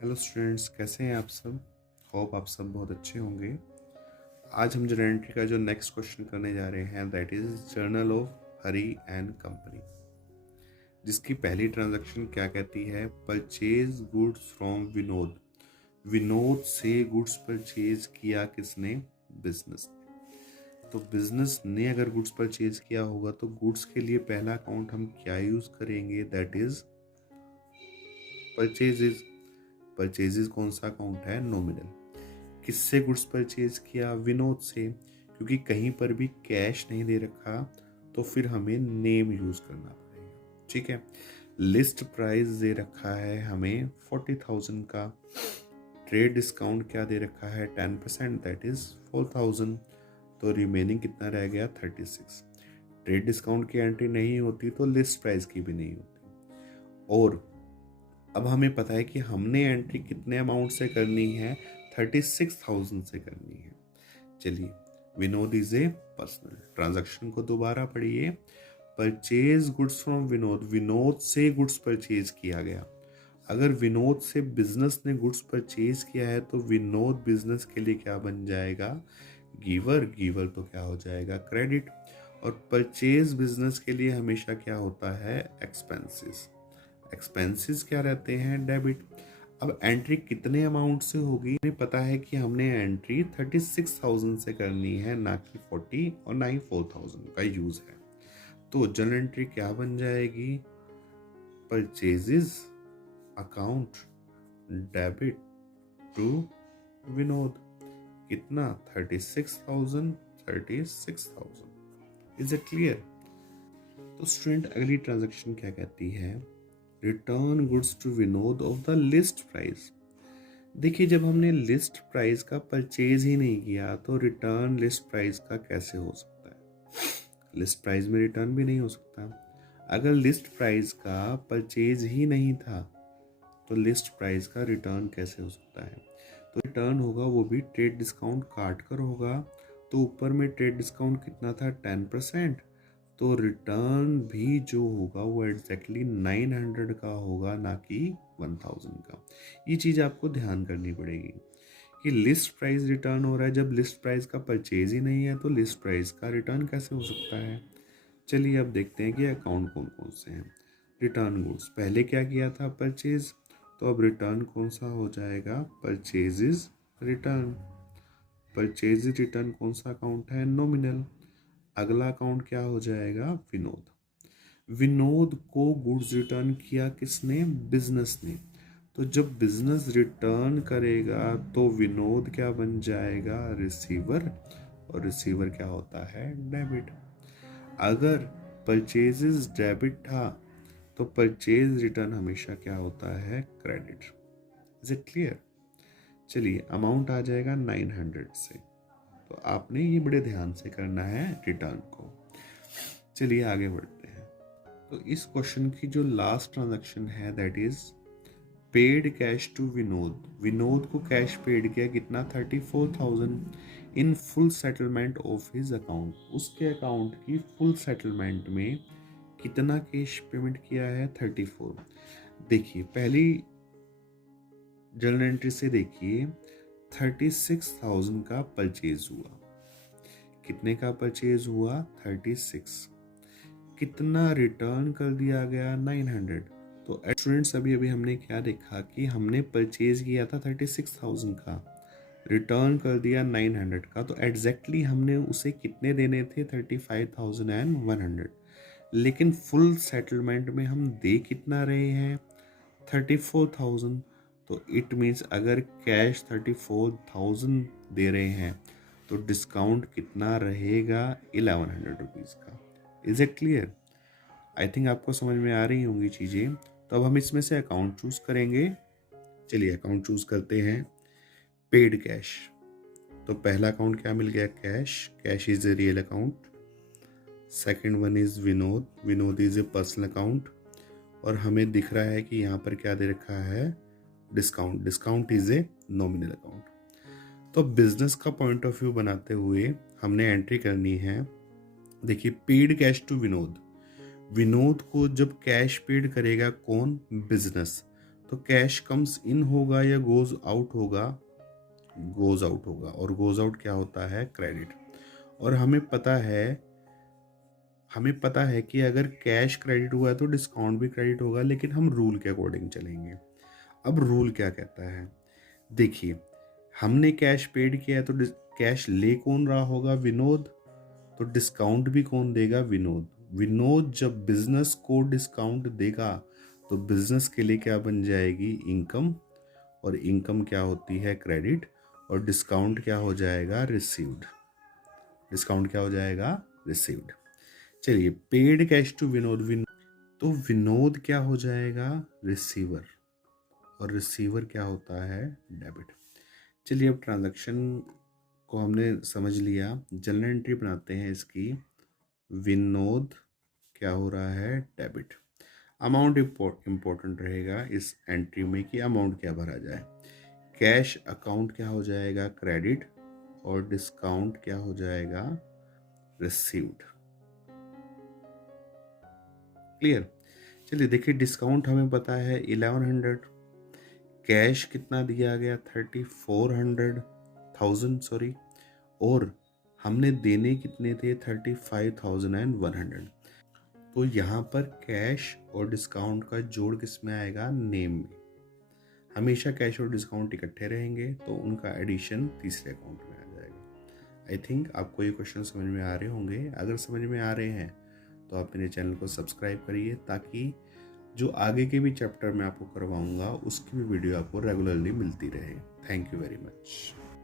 Hello students, कैसे हैं आप सब। होप आप सब बहुत अच्छे होंगे। आज हम जर्नल एंट्री का जो नेक्स्ट क्वेश्चन करने जा रहे हैं that is journal of Hari and company, जिसकी पहली ट्रांजैक्शन क्या कहती है, purchase goods from Vinod. Vinod से गुड्स परचेज किया किसने? बिजनेस ने। तो बिजनेस ने अगर गुड्स परचेज किया होगा तो गुड्स के लिए पहला अकाउंट हम क्या यूज करेंगे, दैट इज परचेजेज। परचेजेस कौन सा अकाउंट है? नॉमिनल। किससे गुड्स परचेज किया? विनोद से। क्योंकि कहीं पर भी कैश नहीं दे रखा तो फिर हमें नेम यूज करना पड़ेगा। ठीक है। लिस्ट प्राइस दे रखा है हमें 40,000 का। ट्रेड डिस्काउंट क्या दे रखा है? 10%, दैट इज 4,000। तो रिमेनिंग कितना रह गया? 36। ट्रेड डिस्काउंट की एंट्री नहीं होती तो लिस्ट प्राइस की भी नहीं होती। और अब हमें पता है कि हमने एंट्री कितने अमाउंट से करनी है? 36,000 से करनी है। चलिए, Vinod is a personal. Transaction को दोबारा पढ़िए। Purchase goods from Vinod, Vinod से गुड्स परचेज किया गया। अगर विनोद से बिजनेस ने गुड्स परचेज किया है तो विनोद बिजनेस के लिए क्या बन जाएगा? गिवर। गिवर तो क्या हो जाएगा? क्रेडिट। और परचेज बिजनेस के लिए हमेशा क्या होता है? एक्सपेंसेस। एक्सपेंसेस क्या रहते हैं? डेबिट। अब एंट्री कितने अमाउंट से होगी? हमें पता है कि हमने एंट्री 36,000 से करनी है, ना कि 40 और ना ही 4,000 का यूज है। तो जनरल एंट्री क्या बन जाएगी? Purchases account debit to Vinod. कितना? 36,000। 36,000। Is it clear? तो स्टूडेंट, अगली ट्रांजैक्शन क्या कहती है? Return goods to Vinod of the list price. देखिए, जब हमने लिस्ट प्राइस का परचेज ही नहीं किया तो रिटर्न लिस्ट प्राइस का कैसे हो सकता है? लिस्ट प्राइस में रिटर्न भी नहीं हो सकता। अगर लिस्ट प्राइस का परचेज ही नहीं था तो लिस्ट प्राइस का रिटर्न कैसे हो सकता है? तो रिटर्न होगा वो भी ट्रेड डिस्काउंट काट कर होगा। तो ऊपर में ट्रेड डिस्काउंट कितना था? 10%। तो रिटर्न भी जो होगा वो एग्जैक्टली 900 का होगा, ना कि 1000 का। ये चीज़ आपको ध्यान करनी पड़ेगी कि लिस्ट प्राइस रिटर्न हो रहा है, जब लिस्ट प्राइस का परचेज ही नहीं है तो लिस्ट प्राइस का रिटर्न कैसे हो सकता है? चलिए अब देखते हैं कि अकाउंट कौन कौन से हैं। रिटर्न गुड्स पहले क्या किया था? परचेज। तो अब रिटर्न कौन सा हो जाएगा? Purchases return. परचेज रिटर्न कौन सा अकाउंट है? नॉमिनल। अगला अकाउंट क्या हो जाएगा? विनोद। विनोद को गुड्स रिटर्न किया किसने? बिजनेस ने। तो जब बिजनेस रिटर्न करेगा तो विनोद क्या बन जाएगा? रिसीवर। और रिसीवर क्या होता है? डेबिट। अगर परचेजेस डेबिट था तो परचेज रिटर्न हमेशा क्या होता है? क्रेडिट। Is it clear? चलिए, अमाउंट आ जाएगा 900 से। तो आपने ये बड़े ध्यान से करना है रिटर्न को। चलिए आगे बढ़ते हैं। तो इस क्वेश्चन की जो लास्ट ट्रांजैक्शन है that is paid cash to Vinod. Vinod को कैश पेड किया कितना? 34,000 in full settlement of his account. उसके अकाउंट की फुल सेटलमेंट में कितना कैश पेमेंट किया है? 34। देखिए, पहली जर्नल एंट्री से देखिए, 36,000 का परचेज हुआ। कितने का परचेज हुआ? 36। कितना रिटर्न कर दिया गया? 900। तो स्टूडेंट्स, अभी अभी हमने क्या देखा कि हमने परचेज किया था 36,000 का, रिटर्न कर दिया 900 का। तो एग्जैक्टली हमने उसे कितने देने थे? 35,100। लेकिन फुल सेटलमेंट में हम दे कितना रहे हैं? 34,000। तो इट मीन्स अगर कैश 34,000 दे रहे हैं तो डिस्काउंट कितना रहेगा? 1100 रुपीज़ का। Is it clear? I think आपको समझ में आ रही होंगी चीज़ें। तो अब हम इसमें से अकाउंट चूज करेंगे। चलिए अकाउंट चूज करते हैं। Paid cash. तो पहला अकाउंट क्या मिल गया? Cash. Cash is a real account. Second one is Vinod. Vinod is a personal account. और हमें दिख रहा है कि यहाँ पर क्या दे रखा है? Discount. Discount is a nominal account. तो बिजनेस का पॉइंट ऑफ व्यू बनाते हुए हमने एंट्री करनी है। देखिए, paid cash to Vinod. Vinod को जब कैश पेड करेगा कौन? बिजनेस। तो कैश कम्स इन होगा या गोज आउट होगा? गोज आउट होगा। और गोज आउट क्या होता है? क्रेडिट। और हमें पता है कि अगर कैश क्रेडिट हुआ है तो डिस्काउंट भी क्रेडिट होगा, लेकिन हम रूल के अकॉर्डिंग चलेंगे। अब रूल क्या कहता है? देखिए, हमने कैश पेड किया है तो कैश ले कौन रहा होगा? विनोद। तो डिस्काउंट भी कौन देगा? विनोद। विनोद जब बिजनेस को डिस्काउंट देगा तो बिजनेस के लिए क्या बन जाएगी? इनकम। और इनकम क्या होती है? क्रेडिट। और डिस्काउंट क्या हो जाएगा? रिसीव्ड। डिस्काउंट क्या हो जाएगा? रिसीव्ड। चलिए, पेड कैश टू विनोद। तो विनोद क्या हो जाएगा? रिसीवर। और रिसीवर क्या होता है? डेबिट। चलिए, अब ट्रांजैक्शन को हमने समझ लिया, जनरल एंट्री बनाते हैं इसकी। विनोद क्या हो रहा है? डेबिट। अमाउंट इम्पोर्टेंट रहेगा इस एंट्री में कि अमाउंट क्या भरा जाए। कैश अकाउंट क्या हो जाएगा? क्रेडिट। और डिस्काउंट क्या हो जाएगा? रिसीव्ड। क्लियर? चलिए देखिए, डिस्काउंट हमें पता है 1100। कैश कितना दिया गया? 3400 सॉरी। और हमने देने कितने थे? 35,100। तो यहाँ पर कैश और डिस्काउंट का जोड़ किस में आएगा? नेम में। हमेशा कैश और डिस्काउंट इकट्ठे रहेंगे तो उनका एडिशन तीसरे अकाउंट में आ जाएगा। आई थिंक आपको ये क्वेश्चन समझ में आ रहे होंगे। अगर समझ में आ रहे हैं तो आप मेरे चैनल को सब्सक्राइब करिए, ताकि जो आगे के भी चैप्टर मैं आपको करवाऊंगा उसकी भी वीडियो आपको रेगुलरली मिलती रहे। Thank you very much.